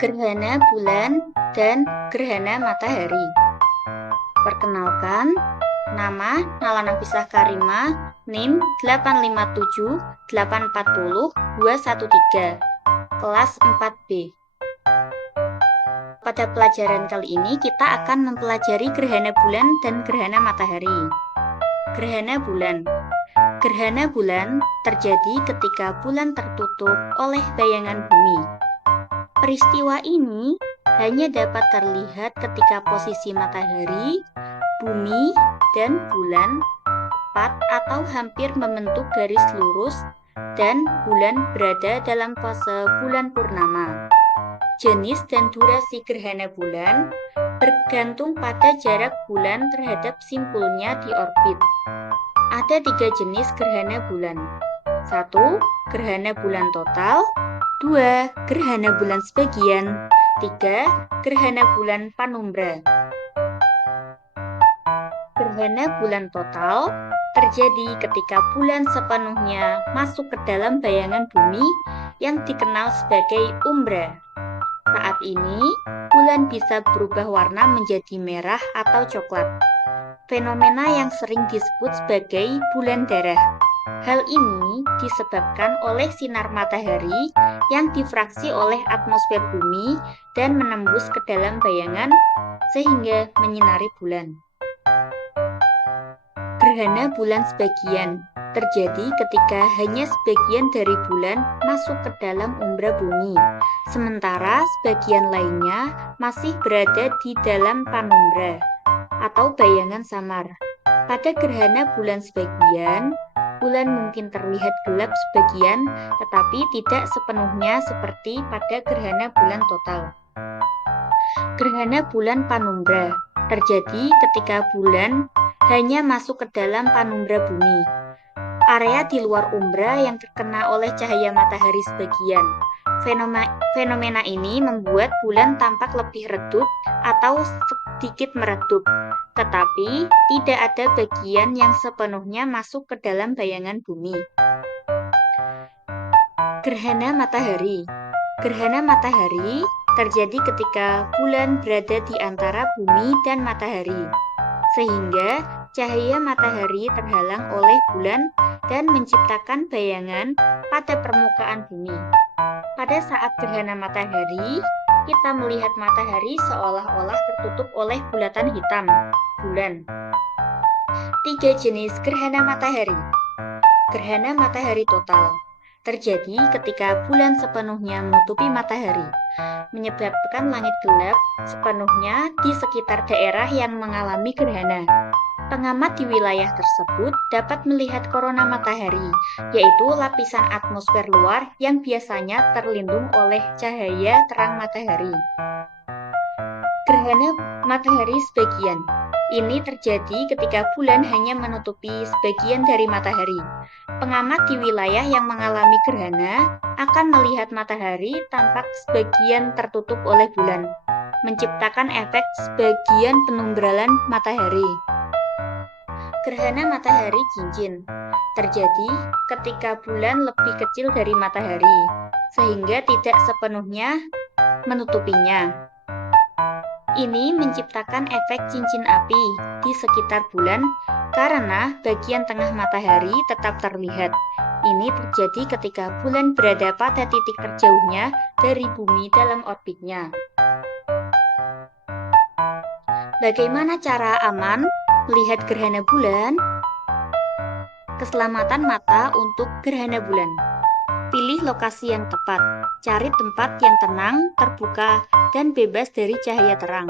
Gerhana bulan dan gerhana matahari. Perkenalkan, nama Nala Nafisah Karima, NIM 857840213, kelas 4B. Pada pelajaran kali ini kita akan mempelajari gerhana bulan dan gerhana matahari. Gerhana bulan. Gerhana bulan terjadi ketika bulan tertutup oleh bayangan bumi. Peristiwa ini hanya dapat terlihat ketika posisi matahari, bumi, dan bulan tepat atau hampir membentuk garis lurus dan bulan berada dalam fase bulan purnama. Jenis dan durasi gerhana bulan bergantung pada jarak bulan terhadap simpulnya di orbit. Ada 3 jenis gerhana bulan. 1. Gerhana bulan total. 2. Gerhana bulan sebagian. 3. Gerhana bulan panumbra. Gerhana bulan total terjadi ketika bulan sepenuhnya masuk ke dalam bayangan bumi yang dikenal sebagai umbra. Saat ini, bulan bisa berubah warna menjadi merah atau coklat. Fenomena yang sering disebut sebagai bulan darah. Hal ini disebabkan oleh sinar matahari yang difraksi oleh atmosfer bumi dan menembus ke dalam bayangan sehingga menyinari bulan. Gerhana bulan sebagian terjadi ketika hanya sebagian dari bulan masuk ke dalam umbra bumi, sementara sebagian lainnya masih berada di dalam panumbra atau bayangan samar. Pada gerhana bulan sebagian, bulan mungkin terlihat gelap sebagian, tetapi tidak sepenuhnya seperti pada gerhana bulan total. Gerhana bulan panumbra terjadi ketika bulan hanya masuk ke dalam panumbra bumi, area di luar umbra yang terkena oleh cahaya matahari sebagian. Fenomena ini membuat bulan tampak lebih redup atau sedikit meredup, tetapi tidak ada bagian yang sepenuhnya masuk ke dalam bayangan bumi. Gerhana matahari. Gerhana matahari terjadi ketika bulan berada di antara bumi dan matahari, sehingga cahaya matahari terhalang oleh bulan dan menciptakan bayangan pada permukaan bumi. Pada saat gerhana matahari, kita melihat matahari seolah-olah tertutup oleh bulatan hitam, bulan. 3 jenis gerhana matahari. Gerhana matahari total terjadi ketika bulan sepenuhnya menutupi matahari, menyebabkan langit gelap sepenuhnya di sekitar daerah yang mengalami gerhana. Pengamat di wilayah tersebut dapat melihat korona matahari, yaitu lapisan atmosfer luar yang biasanya terlindung oleh cahaya terang matahari. Gerhana matahari sebagian. Ini terjadi ketika bulan hanya menutupi sebagian dari matahari. Pengamat di wilayah yang mengalami gerhana akan melihat matahari tampak sebagian tertutup oleh bulan, menciptakan efek sebagian penumbralan matahari. Gerhana matahari cincin terjadi ketika bulan lebih kecil dari matahari, sehingga tidak sepenuhnya menutupinya. Ini menciptakan efek cincin api di sekitar bulan karena bagian tengah matahari tetap terlihat. Ini terjadi ketika bulan berada pada titik terjauhnya dari bumi dalam orbitnya. Bagaimana cara aman melihat gerhana bulan? Keselamatan mata untuk gerhana bulan. Pilih lokasi yang tepat. Cari tempat yang tenang, terbuka, dan bebas dari cahaya terang.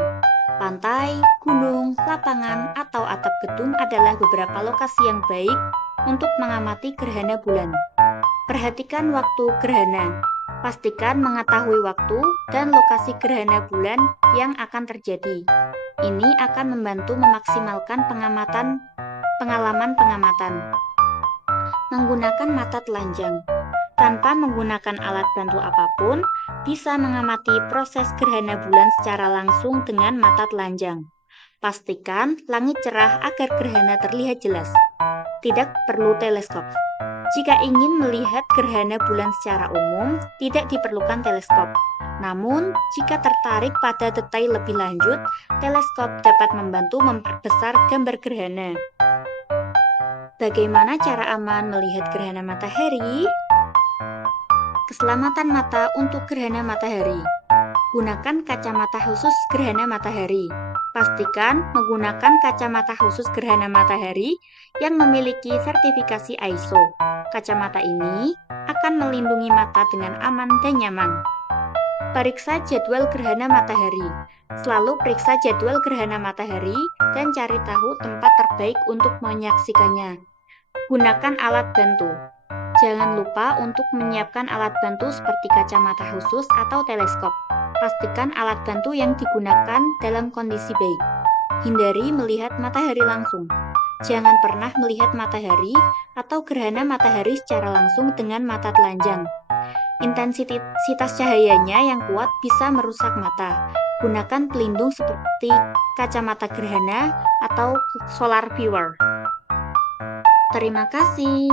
Pantai, gunung, lapangan, atau atap gedung adalah beberapa lokasi yang baik untuk mengamati gerhana bulan. Perhatikan waktu gerhana. Pastikan mengetahui waktu dan lokasi gerhana bulan yang akan terjadi. Ini akan membantu memaksimalkan pengalaman pengamatan. Menggunakan mata telanjang. Tanpa menggunakan alat bantu apapun, bisa mengamati proses gerhana bulan secara langsung dengan mata telanjang. Pastikan langit cerah agar gerhana terlihat jelas. Tidak perlu teleskop. Jika ingin melihat gerhana bulan secara umum, tidak diperlukan teleskop. Namun, jika tertarik pada detail lebih lanjut, teleskop dapat membantu memperbesar gambar gerhana. Bagaimana cara aman melihat gerhana matahari? Keselamatan mata untuk gerhana matahari. Gunakan kacamata khusus gerhana matahari. Pastikan menggunakan kacamata khusus gerhana matahari yang memiliki sertifikasi ISO. Kacamata ini akan melindungi mata dengan aman dan nyaman. Periksa jadwal gerhana matahari. Selalu periksa jadwal gerhana matahari dan cari tahu tempat terbaik untuk menyaksikannya. Gunakan alat bantu. Jangan lupa untuk menyiapkan alat bantu seperti kacamata khusus atau teleskop. Pastikan alat bantu yang digunakan dalam kondisi baik. Hindari melihat matahari langsung. Jangan pernah melihat matahari atau gerhana matahari secara langsung dengan mata telanjang. Intensitas cahayanya yang kuat bisa merusak mata. Gunakan pelindung seperti kacamata gerhana atau solar viewer. Terima kasih.